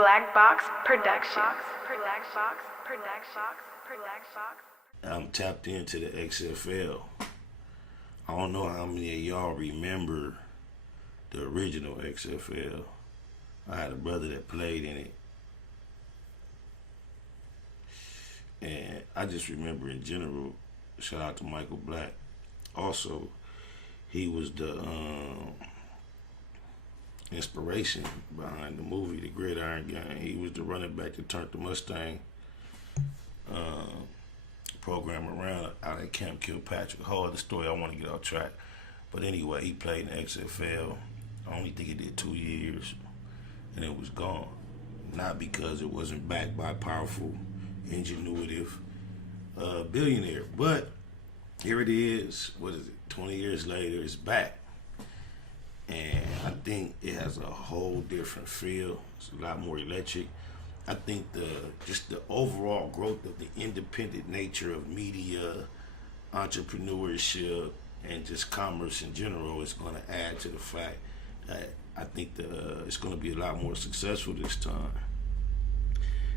Black Box Productions. I'm tapped into the XFL. I don't know how many of y'all remember the original XFL. I had a brother that played in it. And I just remember in general, shout out to Michael Black. Also, he was the inspiration behind the movie, The Gridiron Gang. He was the running back that turned the Mustang program around out at Camp Kilpatrick. Whole other story, I want to get off track. But anyway, he played in the XFL. I only think he did 2 years, and it was gone. Not because it wasn't backed by a powerful, ingenuitive billionaire, but here it is. What is it? 20 years later, it's back. And I think it has a whole different feel. It's a lot more electric. I think just the overall growth of the independent nature of media, entrepreneurship, and just commerce in general is going to add to the fact that I think it's going to be a lot more successful this time.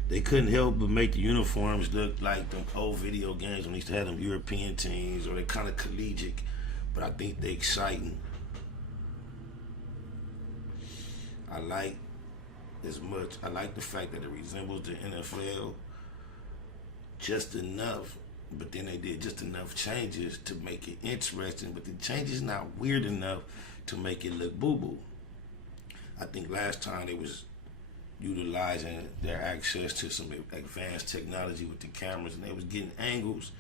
They couldn't help but make the uniforms look like them old video games when they used to have them European teams, or they're kind of collegiate, but I think they're exciting. I like the fact that it resembles the NFL just enough, but then they did just enough changes to make it interesting, but the changes not weird enough to make it look boo-boo. I think last time they was utilizing their access to some advanced technology with the cameras, and they was getting angles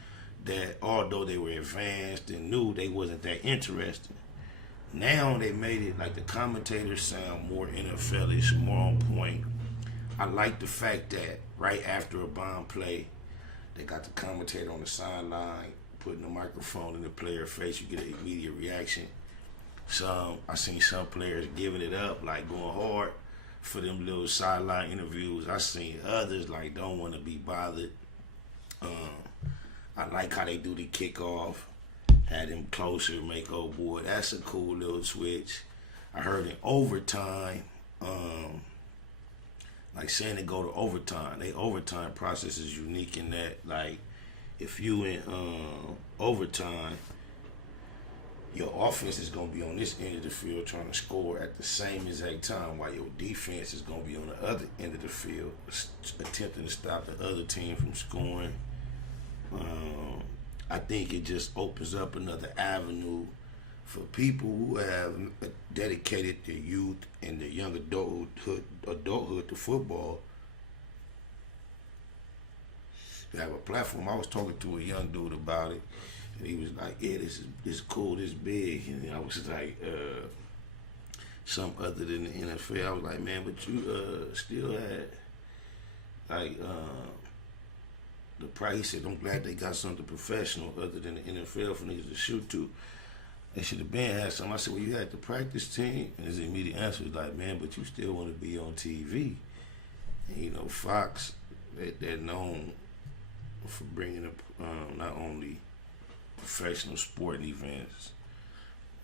that, although they were advanced and new, they wasn't that interesting. Now they made it like the commentators sound more NFL-ish, more on point. I like the fact that right after a bomb play, they got the commentator on the sideline, putting the microphone in the player's face. You get an immediate reaction. I seen some players giving it up, like going hard for them little sideline interviews. I seen others like don't want to be bothered. I like how they do the kickoff. Had him closer, make old boy. That's a cool little switch. I heard in overtime, like saying they go to overtime. They overtime process is unique in that, like, if you in overtime, your offense is gonna be on this end of the field trying to score at the same exact time, while your defense is gonna be on the other end of the field attempting to stop the other team from scoring. I think it just opens up another avenue for people who have dedicated their youth and their young adulthood to football. They have a platform. I was talking to a young dude about it, and he was like, "Yeah, this is cool, this big." And I was like, something other than the NFL. I was like, "Man, but you still had like." The price, he said, "I'm glad they got something professional other than the NFL for niggas to shoot to. They should have been had something." I said, "Well, you had the practice team." And his immediate answer was like, "Man, but you still want to be on TV." And, you know, Fox, they're known for bringing up not only professional sporting events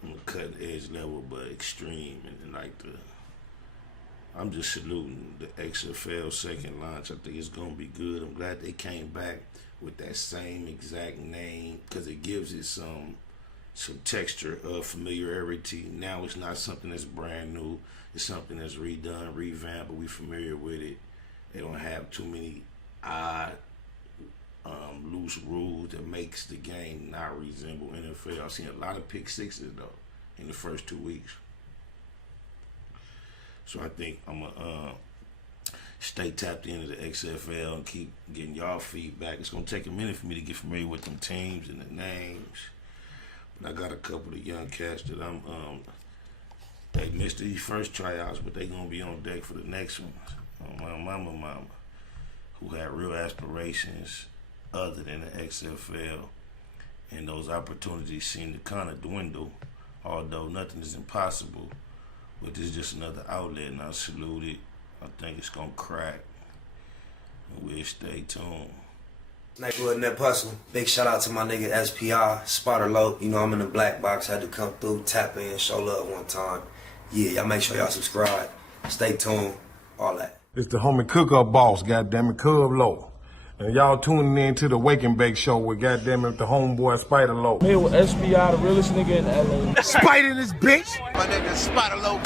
on the cutting edge level, but extreme and like I'm just saluting the XFL second launch. I think it's going to be good. I'm glad they came back with that same exact name because it gives it some texture of familiarity. Now it's not something that's brand new. It's something that's redone, revamped, but we're familiar with it. They don't have too many odd, loose rules that makes the game not resemble NFL. I've seen a lot of pick sixes, though, in the first 2 weeks. So I think I'm going to stay tapped into the XFL and keep getting y'all feedback. It's going to take a minute for me to get familiar with them teams and the names. But I got a couple of young cats that they missed the first tryouts, but they going to be on deck for the next one. My mama, who had real aspirations other than the XFL. And those opportunities seem to kind of dwindle, although nothing is impossible. But this is just another outlet, and I salute it. I think it's gonna crack. And we'll stay tuned. Nightwood Net Hustle. Big shout out to my nigga SPI, Spotter Low. You know I'm in the black box. Had to come through, tap in, show love one time. Yeah, y'all make sure y'all subscribe. Stay tuned. All that. It's the homie cook-up boss, goddammit, Cub Low. And y'all tuning in to the Wake and Bake Show with goddammit the homeboy Spider Low. Here with SPI, the realest nigga in LA. Spider this bitch! My nigga Spider Low.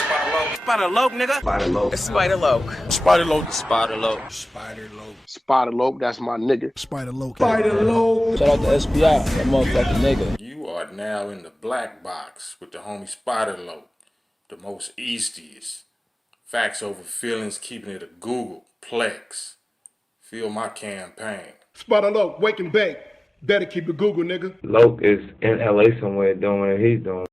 Spider Low, nigga. Spider Low. Spider Low. Spider Low. Spider Low. Spider Low. Spider Low, that's my nigga. Spider Low. Spider Low. Shout out to SPI, that motherfucking nigga. You are now in the black box with the homie Spider Low, the most eastiest. Facts over feelings, keeping it a Google Plex. Feel my campaign. Spider Low, Wake and Bake. Better keep it Google, nigga. Loke is in LA somewhere doing what he's doing.